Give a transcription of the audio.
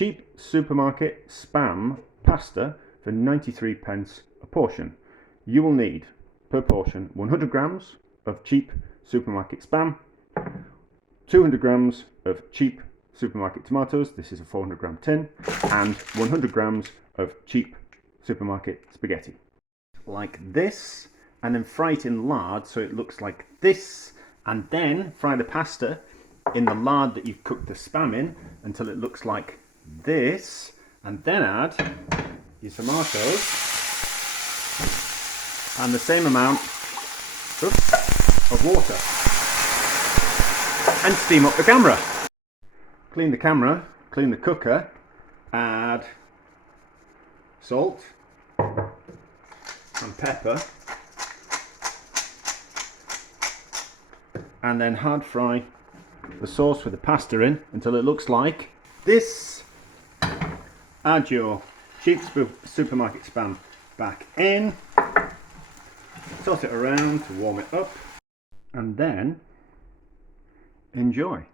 cheap supermarket spam pasta for 93p a portion. You will need, per portion, 100 grams of cheap supermarket spam, 200 grams of cheap supermarket tomatoes, this is a 400 gram tin, and 100 grams of cheap supermarket spaghetti. Like this, and then fry it in lard so it looks like this, and then fry the pasta in the lard that you've cooked the spam in until it looks like this, and then add your tomatoes and the same amount of water, and steam up the camera. Clean the camera, clean the cooker, add salt and pepper, and then hard fry the sauce with the pasta in until it looks like this. Add your cheap supermarket spam back in, toss it around to warm it up, and then enjoy.